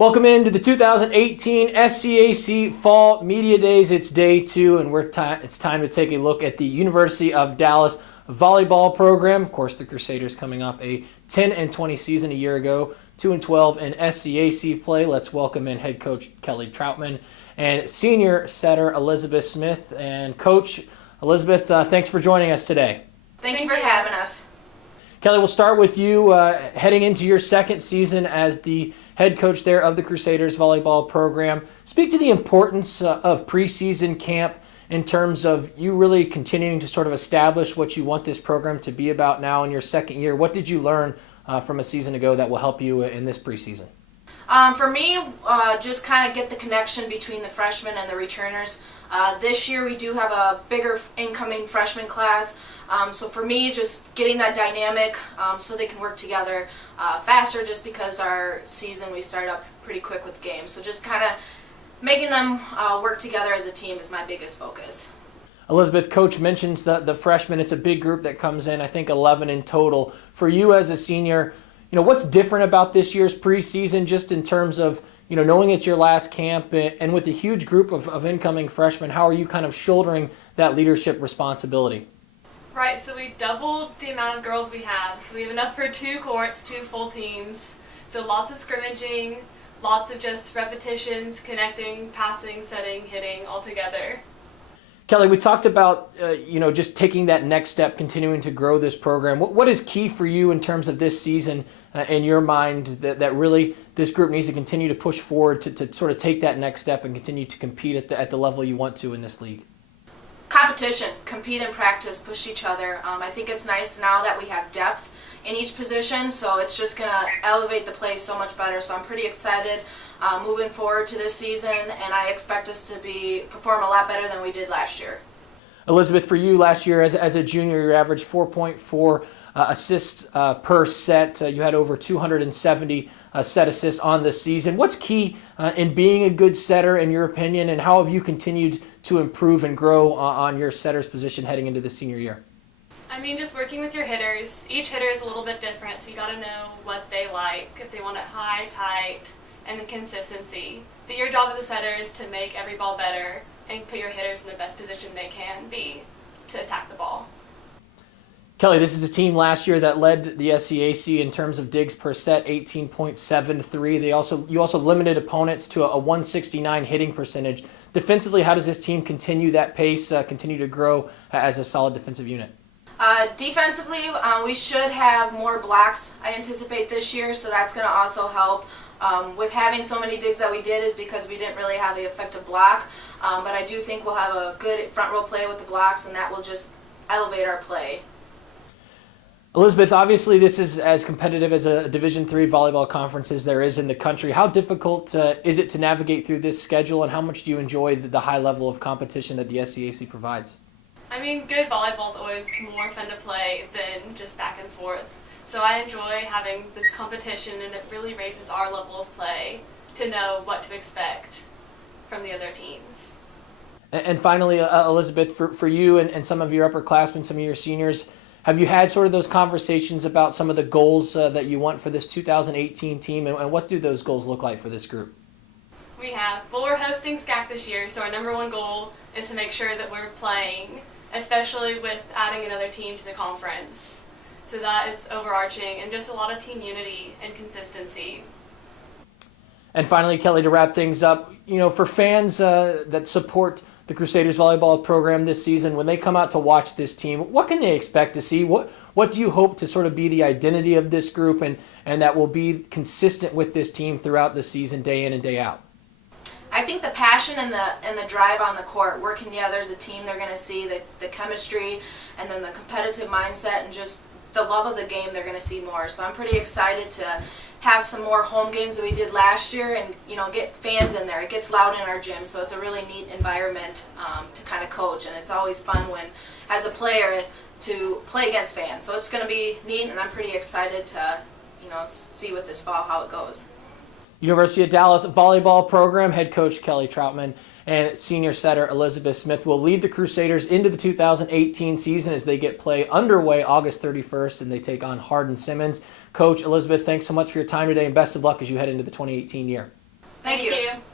Welcome into the 2018 SCAC Fall Media Days. It's day 2, and it's time to take a look at the University of Dallas volleyball program. Of course, the Crusaders coming off a 10-20 season a year ago, 2-12 in SCAC play. Let's welcome in head coach Kelli Trautmann and senior setter Elizabeth Smith. And Coach Elizabeth, thanks for joining us today. Thank you for having us. Kelli, we'll start with you heading into your second season as the head coach there of the Crusaders volleyball program. Speak to the importance of preseason camp in terms of you really continuing to sort of establish what you want this program to be about now in your second year. What did you learn from a season ago that will help you in this preseason? For me, just kind of get the connection between the freshmen and the returners. This year we do have a bigger incoming freshman class, so for me, just getting that dynamic so they can work together faster, just because our season we start up pretty quick with games. So just kind of making them work together as a team is my biggest focus. Elizabeth, Coach mentions the freshmen. It's a big group that comes in, I think 11 in total. For you as a senior, what's different about this year's preseason just in terms of, knowing it's your last camp and with a huge group of incoming freshmen, how are you kind of shouldering that leadership responsibility? Right, so we doubled the amount of girls we have. So we have enough for 2 courts, 2 full teams. So lots of scrimmaging, lots of just repetitions, connecting, passing, setting, hitting all together. Kelli, we talked about, just taking that next step, continuing to grow this program. What is key for you in terms of this season in your mind that really this group needs to continue to push forward to sort of take that next step and continue to compete at the level you want to in this league? Competition, compete and practice, push each other. I think it's nice now that we have depth in each position, so it's just going to elevate the play so much better. So I'm pretty excited moving forward to this season, and I expect us to perform a lot better than we did last year. Elizabeth, for you last year as a junior, you averaged 4.4 assists per set. You had over 270 set assists on the season. What's key in being a good setter, in your opinion, and how have you continued to improve and grow on your setter's position heading into the senior year? Just working with your hitters. Each hitter is a little bit different, so you got to know what they like, if they want it high, tight, and the consistency. But your job as a setter is to make every ball better and put your hitters in the best position they can be to attack the ball. Kelli, this is a team last year that led the SCAC in terms of digs per set, 18.73. You also limited opponents to a 169 hitting percentage. Defensively, how does this team continue that pace, continue to grow as a solid defensive unit? Defensively, we should have more blocks, I anticipate, this year, so that's going to also help. With having so many digs that we did is because we didn't really have the effective block, but I do think we'll have a good front row play with the blocks, and that will just elevate our play. Elizabeth, obviously this is as competitive as a Division III volleyball conference as there is in the country. How difficult is it to navigate through this schedule, and how much do you enjoy the high level of competition that the SCAC provides? Good volleyball is always more fun to play than just back and forth. So I enjoy having this competition, and it really raises our level of play to know what to expect from the other teams. And finally, Elizabeth, for you and some of your upperclassmen, some of your seniors, have you had sort of those conversations about some of the goals that you want for this 2018 team, and what do those goals look like for this group? We have. Well, we're hosting SCAC this year, so our number 1 goal is to make sure that we're playing, especially with adding another team to the conference. So that is overarching, and just a lot of team unity and consistency. And finally, Kelli, to wrap things up, for fans that support the Crusaders volleyball program this season, when they come out to watch this team, what can they expect to see? What do you hope to sort of be the identity of this group and that will be consistent with this team throughout the season, day in and day out? I think the passion and the drive on the court, working together as a team, they're going to see the chemistry and then the competitive mindset and just the love of the game they're going to see more. So I'm pretty excited to have some more home games that we did last year and get fans in there. It gets loud in our gym, so it's a really neat environment to kind of coach, and it's always fun when, as a player, to play against fans. So it's going to be neat, and I'm pretty excited to see with this fall how it goes. University of Dallas volleyball program head coach Kelli Trautmann and senior setter Elizabeth Smith will lead the Crusaders into the 2018 season as they get play underway August 31st and they take on Hardin-Simmons. Coach Elizabeth, thanks so much for your time today and best of luck as you head into the 2018 year. Thank you. you.